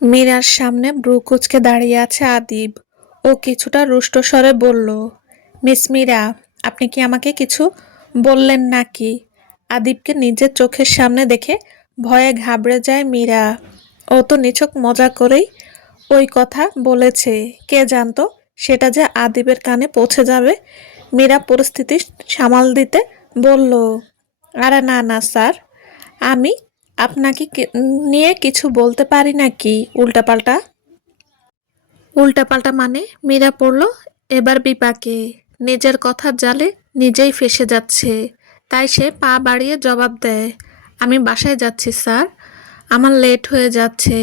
মীরার সামনে ভ্রু কুঁচকে দাঁড়িয়ে আছে আদিব। ও কিছুটা রুষ্ট স্বরে বলল, মিস মীরা, আপনি কি আমাকে কিছু বললেন নাকি? আদিবকে নিজের চোখের সামনে দেখে ভয়ে ঘাবড়ে যায় মীরা। ও তো নিছক মজা করেই ওই কথা বলেছে, কে জানতো সেটা যে আদিবের কানে পৌঁছে যাবে। মীরা পরিস্থিতি সামাল দিতে বলল, আরে না না স্যার, আমি আপনাকে নিয়ে কিছু বলতে পারি নাকি উল্টাপাল্টা? উল্টাপাল্টা মানে? মীরা পড়ল এবার বিপাকে। নিজের কথার জালে নিজেই ফেঁসে যাচ্ছে। তাই সে পা বাড়িয়ে জবাব দেয়, আমি বাসায় যাচ্ছি স্যার, আমার লেট হয়ে যাচ্ছে।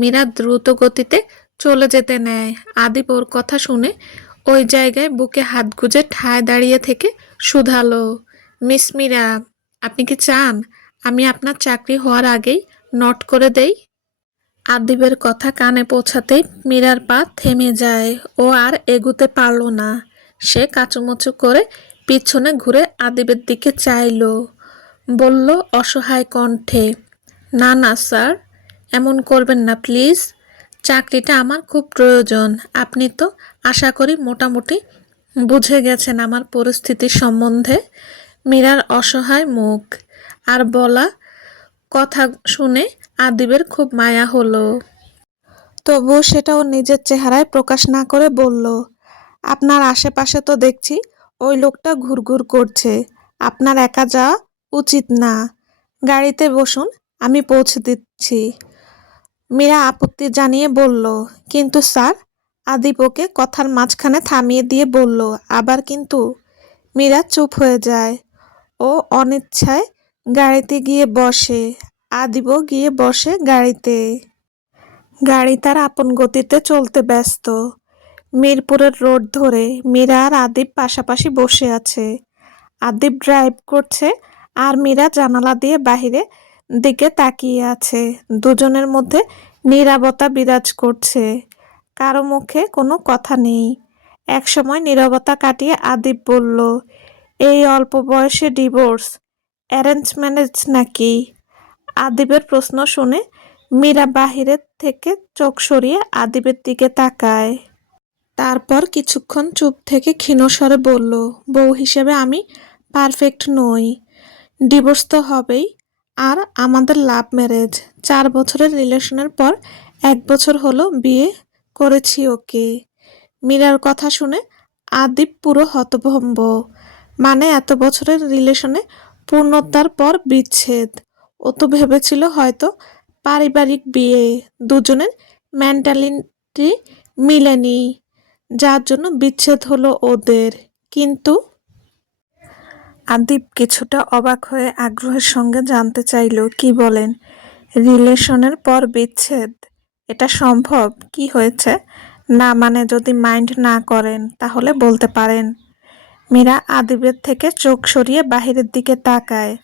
মীরা দ্রুত গতিতে চলে যেতে নেয়। আদিপ ওর কথা শুনে ওই জায়গায় বুকে হাত গুজে ঠায় দাঁড়িয়ে থেকে শুধালো, মিস মীরা, আপনি কি চান আমি আপনার চাকরি হওয়ার আগেই নট করে দেই? আদিবের কথা কানে পৌঁছাতেই মীরার পা থেমে যায়। ও আর এগুতে পারল না। সে কাঁচুমুচু করে পিছনে ঘুরে আদিবের দিকে চাইল, বলল অসহায় কণ্ঠে, না না স্যার, এমন করবেন না প্লিজ। চাকরিটা আমার খুব প্রয়োজন। আপনি তো আশা করি মোটামুটি বুঝে গেছেন আমার পরিস্থিতির সম্বন্ধে। মীরার অসহায় মুখ আর বলা কথা শুনে আদিবের খুব মায়া হলো। তবুও সেটা ও নিজের চেহারায় প্রকাশ না করে বলল, আপনার আশেপাশে তো দেখছি ওই লোকটা ঘুরঘুর করছে। আপনার একা যাওয়া উচিত না। গাড়িতে বসুন, আমি পৌঁছে দিচ্ছি। মীরা আপত্তি জানিয়ে বলল, কিন্তু স্যার। আদিব ওকে কথার মাঝখানে থামিয়ে দিয়ে বলল, আবার কিন্তু? মীরা চুপ হয়ে যায়। ও অনিচ্ছায় গাড়িতে গিয়ে বসে। আদিবও গিয়ে বসে গাড়িতে। গাড়ি তার আপন গতিতে চলতে ব্যস্ত। মিরপুরের রোড ধরে মীরা আর আদিব পাশাপাশি বসে আছে। আদিব ড্রাইভ করছে আর মীরা জানালা দিয়ে বাহিরে দিকে তাকিয়ে আছে। দুজনের মধ্যে নীরবতা বিরাজ করছে। কারো মুখে কোনো কথা নেই। একসময় নীরবতা কাটিয়ে আদিব বলল, এই অল্প বয়সে ডিভোর্স? অ্যারেঞ্জ ম্যারেজ নাকি? আদিবের প্রশ্ন শুনে মীরা বাহিরের থেকে চোখ সরিয়ে আদিবের দিকে তাকায়। তারপর কিছুক্ষণ চুপ থেকে ক্ষীণ স্বরে বলল, বউ হিসেবে আমি পারফেক্ট নই। ডিভোর্স তো হবেই। আর আমাদের লাভ ম্যারেজ। 4 বছরের রিলেশনের পর 1 বছর হলো বিয়ে করেছি ওকে। মীরার কথা শুনে আদিব পুরো হতভম্ব। মানে এত বছরের রিলেশনে পূর্ণতার পর বিচ্ছেদ? ও তো ভেবেছিল হয়তো পারিবারিক বিয়ে, দুজনের মেন্টালিটি মিলেনি, যার জন্য বিচ্ছেদ হলো ওদের। কিন্তু আদিব কিছুটা অবাক হয়ে আগ্রহের সঙ্গে জানতে চাইল, কি বলেন, রিলেশনের পর বিচ্ছেদ? এটা সম্ভব? কি হয়েছে? না মানে যদি মাইন্ড না করেন তাহলে বলতে পারেন। মীরা আদিবের থেকে চোখ সরিয়ে বাহিরের দিকে তাকায়।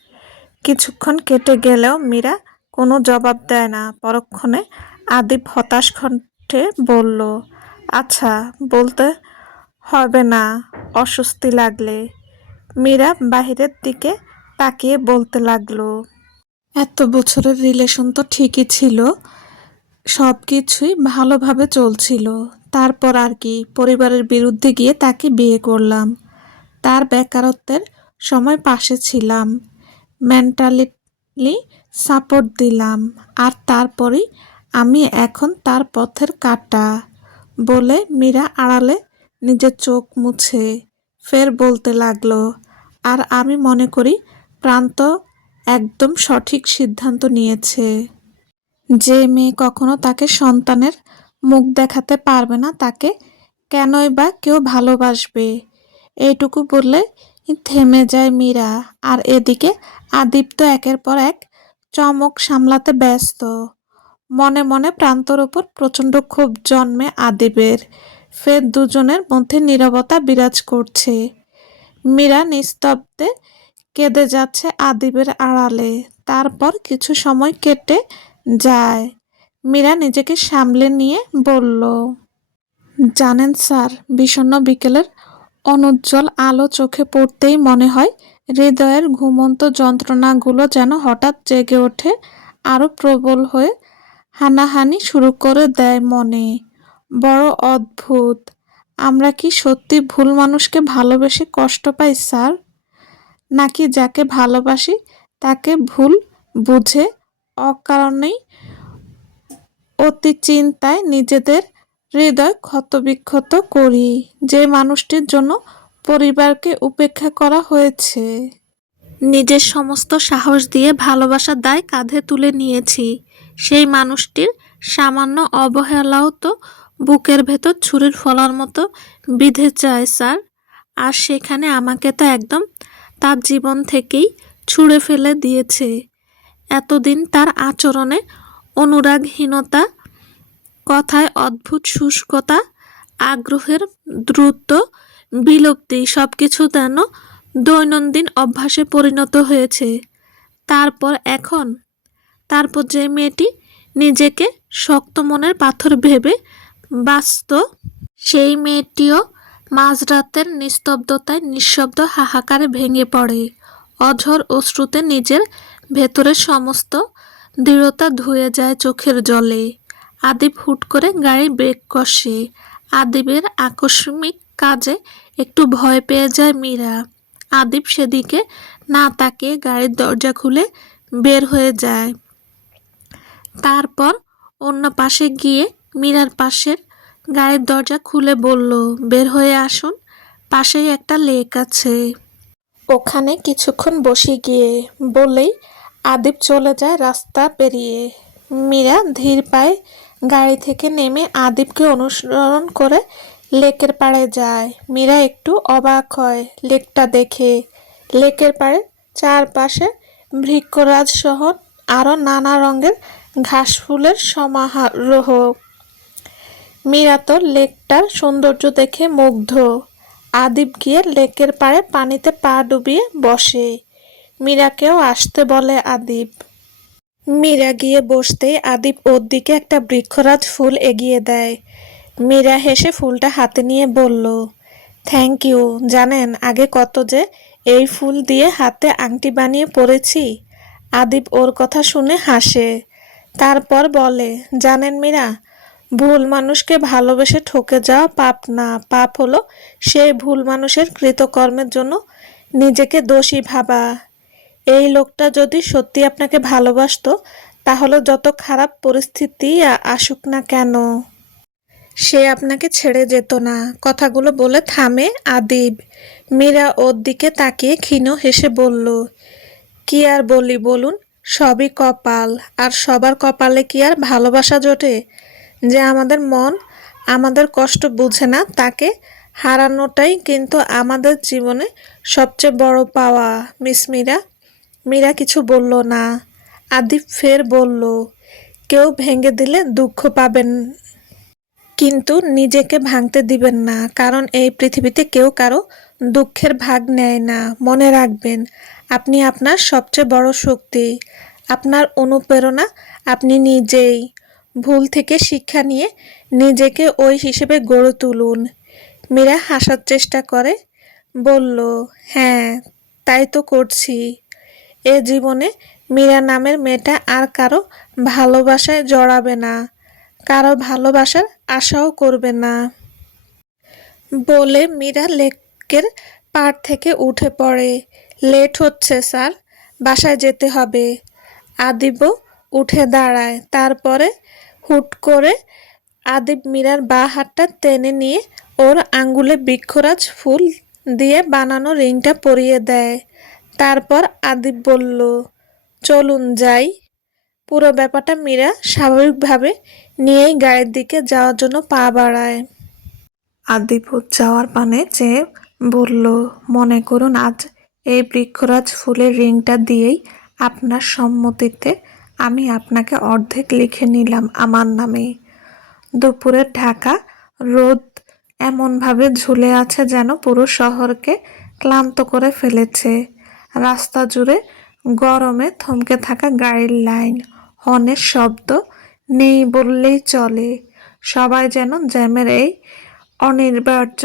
কিছুক্ষণ কেটে গেলেও মীরা কোনো জবাব দেয় না। পরক্ষণে আদিব হতাশ কণ্ঠে বলল, আচ্ছা, বলতে হবে না অস্বস্তি লাগলে। মীরা বাহিরের দিকে তাকিয়ে বলতে লাগলো, এত বছরের রিলেশন তো ঠিকই ছিল, সব কিছুই ভালোভাবে চলছিল। তারপর আর কি, পরিবারের বিরুদ্ধে গিয়ে তাকে বিয়ে করলাম। তার বেকারত্বের সময় পাশে ছিলাম, মেন্টালি সাপোর্ট দিলাম। আর তারপরই আমি এখন তার পথের কাঁটা। বলে মীরা আড়ালে নিজের চোখ মুছে ফের বলতে লাগলো, আর আমি মনে করি প্রান্ত একদম সঠিক সিদ্ধান্ত নিয়েছে। যে মেয়ে কখনো তাকে সন্তানের মুখ দেখাতে পারবে না, তাকে কেনই বা কেউ ভালোবাসবে? এইটুকু বললে থেমে যায় মীরা। আর এদিকে আদিব তো একের পর এক চমক সামলাতে ব্যস্ত। মনে মনে প্রান্তর ওপর প্রচণ্ড ক্ষোভ জন্মে আদিবের। ফের দুজনের মধ্যে নীরবতা বিরাজ করছে। মীরা নিস্তব্ধে কেঁদে যাচ্ছে আদিবের আড়ালে। তারপর কিছু সময় কেটে যায়। মীরা নিজেকে সামলে নিয়ে বলল, জানেন স্যার, বিষণ্ণ বিকেলের অনুজ্জ্বল আলো চোখে পড়তেই মনে হয় হৃদয়ের ঘুমন্ত যন্ত্রণাগুলো যেন হঠাৎ জেগে ওঠে, আরো প্রবল হয়ে হানাহানি শুরু করে দেয় মনে। বড় অদ্ভুত। আমরা কি সত্যি ভুল মানুষকে ভালোবেসে কষ্ট পাই স্যার? নাকি যাকে ভালোবাসি তাকে ভুল বুঝে অকারণেই অতি চিন্তায় নিজেদের হৃদয় ক্ষতবিক্ষত করি, যে মানুষটির জন্য পরিবারকে উপেক্ষা করা হয়েছে। নিজের সমস্ত সাহস দিয়ে ভালোবাসার দায় কাঁধে তুলে নিয়েছি। সেই মানুষটির সামান্য অবহেলাও তো বুকের ভেতর ছুরির ফলার মতো বিঁধে যায় স্যার। আর সেখানে আমাকে তো একদম তার জীবন থেকেই ছুঁড়ে ফেলে দিয়েছে। এতদিন তার আচরণে অনুরাগহীনতা, কথায় অদ্ভুত শুষ্কতা, আগ্রহের দ্রুত বিলুপ্তি সবকিছু যেন দৈনন্দিন অভ্যাসে পরিণত হয়েছে। তারপর যে মেয়েটি নিজেকে শক্ত মনের পাথর ভেবে বাঁচত, সেই মেয়েটিও মাঝরাতের নিস্তব্ধতায় নিঃশব্দ হাহাকারে ভেঙে পড়ে। অঝোর অশ্রুতে নিজের ভেতরের সমস্ত দৃঢ়তা ধুয়ে যায় চোখের জলে। আদিব হুট করে গাড়ি ব্রেক কষে। আদিবের আকস্মিক কাজে একটু ভয় পেয়ে যায় মীরা। আদিব সেদিকে না তাকিয়ে গাড়ির দরজা খুলে বের হয়ে যায়। তারপর অন্য পাশে গিয়ে মীরার পাশের গাড়ির দরজা খুলে বলল, বের হয়ে আসুন, পাশেই একটা লেক আছে, ওখানে কিছুক্ষণ বসে গিয়ে, বলেই আদিব চলে যায় রাস্তা পেরিয়ে। মীরা ধীর পায়ে গাড়ি থেকে নেমে আদিবকে অনুসরণ করে লেকের পাড়ে যায়। মীরা একটু অবাক হয় লেকটা দেখে। লেকের পাড়ে চারপাশে বৃক্ষরাজ সহ আরও নানা রঙের ঘাস ফুলের সমারোহ। মীরা তো লেকটার সৌন্দর্য দেখে মুগ্ধ। আদিব গিয়ে লেকের পাড়ে পানিতে পা ডুবিয়ে বসে। মীরাকেও আসতে বলে আদিব। মীরা গিয়ে বসতেই আদিব ওর দিকে একটা বৃক্ষরাজ ফুল এগিয়ে দেয়। মীরা হেসে ফুলটা হাতে নিয়ে বলল, থ্যাংক ইউ। জানেন আগে কত যে এই ফুল দিয়ে হাতে আংটি বানিয়ে পরেছি। আদিব ওর কথা শুনে হাসে। তারপর বলে, জানেন মীরা, ভুল মানুষকে ভালোবেসে ঠকে যাওয়া পাপ না, পাপ হলো সেই ভুল মানুষের কৃতকর্মের জন্য নিজেকে দোষী ভাবা। এই লোকটা যদি সত্যি আপনাকে ভালোবাসতো, তাহলে যত খারাপ পরিস্থিতি আসুক না কেন, সে আপনাকে ছেড়ে যেত না। কথাগুলো বলে থামে আদিব। মীরা ওর দিকে তাকিয়ে ক্ষীণ হেসে বলল, কি আর বলি বলুন, সবই কপাল। আর সবার কপালে কি আর ভালোবাসা জোটে? যে আমাদের মন আমাদের কষ্ট বুঝে না, তাকে হারানোটাই কিন্তু আমাদের জীবনে সবচেয়ে বড় পাওয়া মিস মীরা। মীরা কিছু বলল না। আদিব ফের বলল, কেউ ভেঙে দিলে দুঃখ পাবেন, কিন্তু নিজেকে ভাঙতে দিবেন না, কারণ এই পৃথিবীতে কেউ কারো দুঃখের ভাগ নেয় না। মনে রাখবেন, আপনি আপনার সবচেয়ে বড় শক্তি, আপনার অনুপ্রেরণা আপনি নিজেই। ভুল থেকে শিক্ষা নিয়ে নিজেকে ওই হিসেবে গড়ে তুলুন। মীরা হাসার চেষ্টা করে বলল, হ্যাঁ, তাই তো করছি। এ জীবনে মীরা নামের মেয়েটা আর কারো ভালোবাসায় জড়াবে না, কারো ভালোবাসার আশাও করবে না। বলে মীরা লেকের পাড় থেকে উঠে পড়ে। লেট হচ্ছে স্যার, বাসায় যেতে হবে। আদিবও উঠে দাঁড়ায়। তারপরে হুট করে আদিব মীরার বাঁ হাতটা টেনে নিয়ে ওর আঙ্গুলে বৃক্ষরাজ ফুল দিয়ে বানানো রিংটা পরিয়ে দেয়। তারপর আদিব বলল, চলুন যাই। পুরো ব্যাপারটা মীরা স্বাভাবিকভাবে নিয়েই গাড়ির দিকে যাওয়ার জন্য পা বাড়ায়। আদিব যাওয়ার পানে চেয়ে বলল, মনে করুন আজ এই বৃক্ষরাজ ফুলের রিংটা দিয়েই আপনার সম্মতিতে আমি আপনাকে অর্ধেক লিখে নিলাম আমার নামে। দুপুরের ঢাকা রোদ এমনভাবে ঝুলে আছে যেন পুরো শহরকে ক্লান্ত করে ফেলেছে। রাস্তা জুড়ে গরমে থমকে থাকা গাড়ির লাইন, হর্নের শব্দ নেই বললেই চলে। সবাই যেন জ্যামের এই অনিবার্য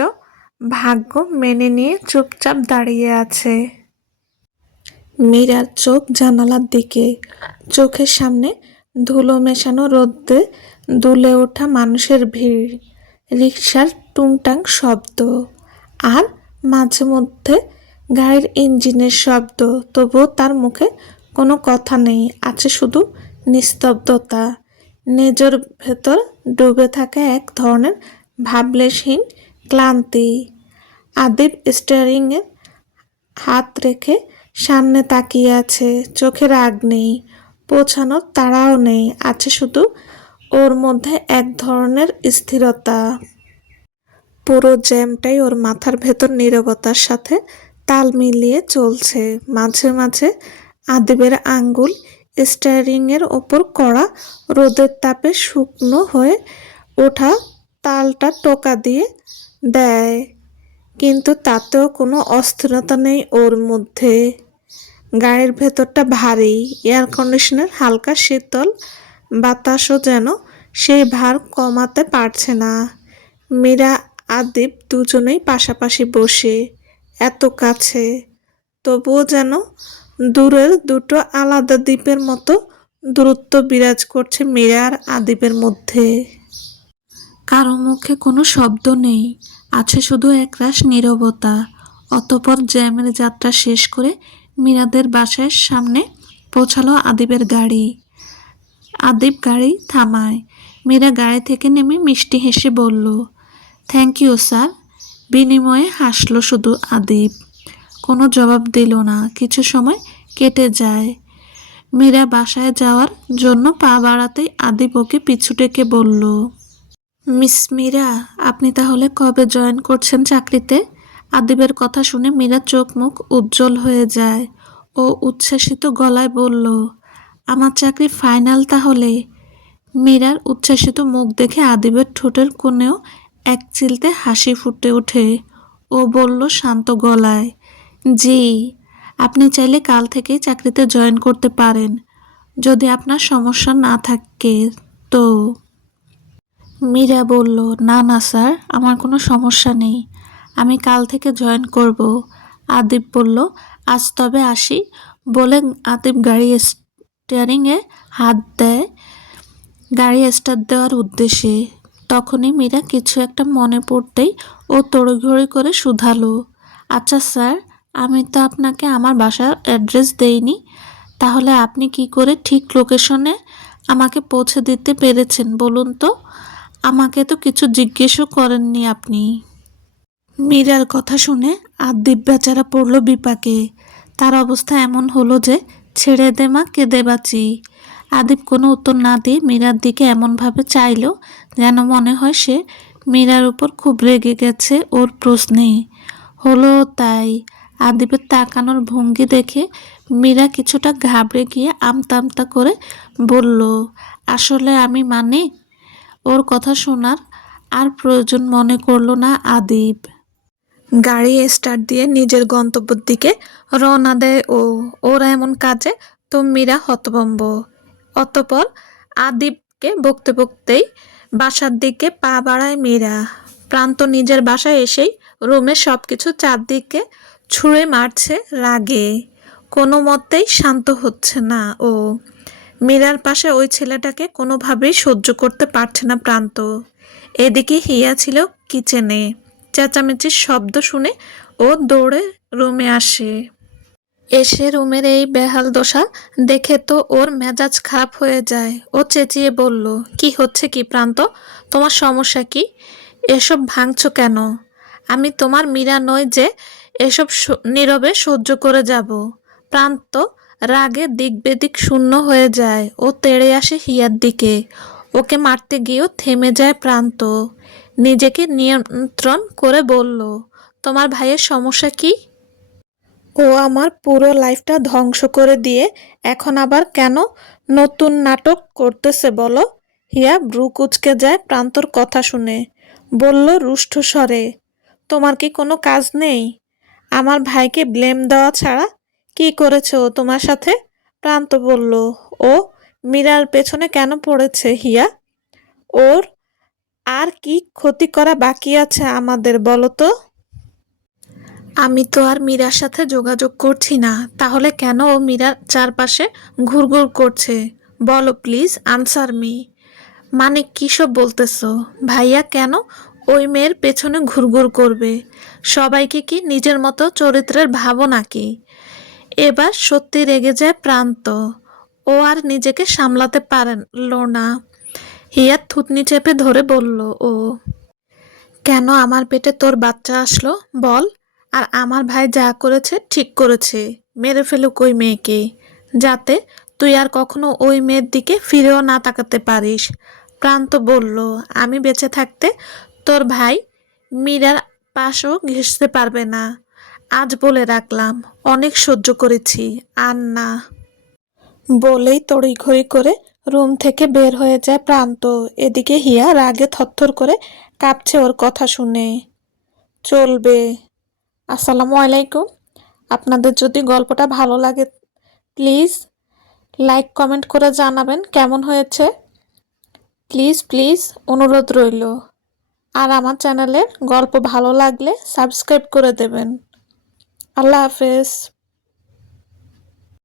ভাগ্য মেনে নিয়ে চুপচাপ দাঁড়িয়ে আছে। মীরার চোখ জানালার দিকে। চোখের সামনে ধুলো মেশানো রোদ্দে দুলে ওঠা মানুষের ভিড়, রিকশার টুংটাং শব্দ, আর মাঝে মধ্যে গাড়ির ইঞ্জিনের শব্দ। তবুও তার মুখে কোনো কথা নেই, আছে শুধু নিস্তব্ধতা। নিজের ভেতর ডুবে থাকা এক ধরনের ভাবলেশহীন ক্লান্তি। আদিব স্টিয়ারিংয়ে হাত রেখে সামনে তাকিয়ে আছে, চোখে রাগ নেই, পৌঁছানোর তাড়াও নেই, আছে শুধু ওর মধ্যে এক ধরনের স্থিরতা। পুরো জ্যামটাই ওর মাথার ভেতর নীরবতার সাথে তাল মিলিয়ে চলছে। মাঝে মাঝে আদিবের আঙ্গুল স্টিয়ারিংয়ের ওপর কড়া রোদের তাপে শুকনো হয়ে ওঠা তালটা টোকা দিয়ে দেয়, কিন্তু তাতেও কোনো অস্থিরতা নেই ওর মধ্যে। গাড়ির ভেতরটা ভারী, এয়ার কন্ডিশনের হালকা শীতল বাতাসও যেন সেই ভার কমাতে পারছে না। মীরা আদিব দুজনেই পাশাপাশি বসে, এত কাছে, তবুও যেন দূরের দুটো আলাদা দ্বীপের মতো দূরত্ব বিরাজ করছে মীরা আর আদিবের মধ্যে। কারো মুখে কোনো শব্দ নেই, আছে শুধু একরাশ নীরবতা। অতঃপর জ্যামের যাত্রা শেষ করে মীরাদের বাসার সামনে পৌঁছালো আদিবের গাড়ি। আদিব গাড়ি থামায়। মীরা গাড়ি থেকে নেমে মিষ্টি হেসে বলল, থ্যাংক ইউ স্যার। বিনিময়ে হাসল শুধু আদিব, কোনো জবাব দিল না। কিছু সময় কেটে যায়। মীরা বাসায় যাওয়ার জন্য পা বাড়াতেই আদিব ওকে পিছু টেকে বলল, মিস মীরা, আপনি তাহলে কবে জয়েন করছেন চাকরিতে? আদিবের কথা শুনে মীরা চোখ মুখ উজ্জ্বল হয়ে যায়। ও উচ্ছ্বাসিত গলায় বলল, আমার চাকরি ফাইনাল তাহলে? মীরার উচ্ছ্বাসিত মুখ দেখে আদিবের ঠোঁটের কোণেও এক চিলতে হাসি ফুটে ওঠে। ও বলল শান্ত গলায়, জি, আপনি চাইলে কাল থেকেই চাকরিতে জয়েন করতে পারেন, যদি আপনার সমস্যা না থাকে তো। মীরা বলল, না না স্যার, আমার কোনো সমস্যা নেই, আমি কাল থেকে জয়েন করব। আদিব বলল, আজ তবে আসি। বলে আদিব গাড়ি স্টিয়ারিংয়ে হাত দেয় গাড়ি স্টার্ট দেওয়ার উদ্দেশ্যে। তখনই মীরা কিছু একটা মনে পড়তেই ও তড়িঘড়ি করে শুধালো, আচ্ছা স্যার, আমি তো আপনাকে আমার বাসার অ্যাড্রেস দেইনি, তাহলে আপনি কি করে ঠিক লোকেশনে আমাকে পৌঁছে দিতে পেরেছেন বলুন তো? আমাকে তো কিছু জিজ্ঞেসও করেননি আপনি। মীরার কথা শুনে আদিব বেচারা পড়ল বিপাকে। তার অবস্থা এমন হলো যে ছেড়ে দে মা, কেঁদে বাঁচি। আদিব কোনো উত্তর না দিয়ে মীরার দিকে এমনভাবে চাইল যেন মনে হয় সে মীরার উপর খুব রেগে গেছে ওর প্রশ্নে। হলো তাই। আদিবের তাকানোর ভঙ্গি দেখে মীরা কিছুটা ঘাবড়ে গিয়ে আমতা আমতা করে বলল, আসলে আমি মানে। ওর কথা শোনার আর প্রয়োজন মনে করল না আদিব। গাড়ি স্টার্ট দিয়ে নিজের গন্তব্যের দিকে রওনা দেয় ও। ওরা এমন কাজে তো মীরা হতভম্ব। অতঃপর আদিবকে বকতে বকতেই বাসার দিকে পা বাড়ায় মীরা। প্রান্ত নিজের বাসায় এসেই রুমে সবকিছু চারদিকে ছুঁড়ে মারছে রাগে। কোনো মতেই শান্ত হচ্ছে না ও। মীরার পাশে ওই ছেলেটাকে কোনোভাবেই সহ্য করতে পারছে না প্রান্ত। এদিকে হিয়া ছিল কিচেনে। চেঁচামেচির শব্দ শুনে ও দৌড়ে রুমে আসে। এসে রুমের এই বেহাল দশা দেখে তো ওর মেজাজ খারাপ হয়ে যায়। ও চেঁচিয়ে বলল, কি হচ্ছে কি প্রান্ত? তোমার সমস্যা কি? এসব ভাঙছো কেন? আমি তোমার মীরা নই যে এসব নীরবে সহ্য করে যাব। প্রান্ত রাগে দিক বেদিক শূন্য হয়ে যায়। ও তেড়ে আসে হিয়ার দিকে। ওকে মারতে গিয়েও থেমে যায় প্রান্ত। নিজেকে নিয়ন্ত্রণ করে বলল, তোমার ভাইয়ের সমস্যা কি? ও আমার পুরো লাইফটা ধ্বংস করে দিয়ে এখন আবার কেন নতুন নাটক করতেছে বলো? হিয়া ভ্রু কুঁচকে যায় প্রান্তর কথা শুনে। বলল রুষ্ট স্বরে, তোমার কি কোনো কাজ নেই আমার ভাইকে ব্লেম দেওয়া ছাড়া? কি করেছে ও তোমার সাথে? প্রান্ত বলল, ও মীরার পেছনে কেন পড়েছে হিয়া? ওর আর কি ক্ষতি করা বাকি আছে আমাদের বলো তো? আমি তো আর মীরার সাথে যোগাযোগ করছি না, তাহলে কেন ও মীরার চারপাশে ঘুরঘুর করছে বলো প্লিজ আনসার মি। মানে কী সব বলতেছো? ভাইয়া কেন ওই মেয়ের পেছনে ঘুরঘুর করবে? সবাইকে কি নিজের মতো চরিত্রের ভাবো নাকি? এবার সত্যি রেগে যায় প্রান্ত। ও আর নিজেকে সামলাতে পারল না। হিয়ার থুতনি চেপে ধরে বলল ও। কেন আমার পেটে তোর বাচ্চা আসলো বল? আর আমার ভাই যা করেছে ঠিক করেছে, মেরে ফেলুক ওই মেয়েকে, যাতে তুই আর কখনো ওই মেয়ের দিকে ফিরেও না তাকাতে পারিস। প্রান্ত বলল, আমি বেঁচে থাকতে তোর ভাই মীরার পাশও ঘেঁষতে পারবে না। আজ বলে রাখলাম, অনেক সহ্য করেছি, আর না। বলেই তড়িঘড়ি করে রুম থেকে বের হয়ে যায় প্রান্ত। এদিকে হিয়া রাগে থরথর করে কাঁপছে ওর কথা শুনে। চলবে। আসসালামু আলাইকুম। আপনাদের যদি গল্পটা ভালো লাগে প্লিজ লাইক কমেন্ট করে জানাবেন কেমন হয়েছে। প্লিজ প্লিজ অনুরোধ রইল। আর আমার চ্যানেলের গল্প ভালো লাগলে সাবস্ক্রাইব করে দেবেন। আল্লাহ হাফেজ।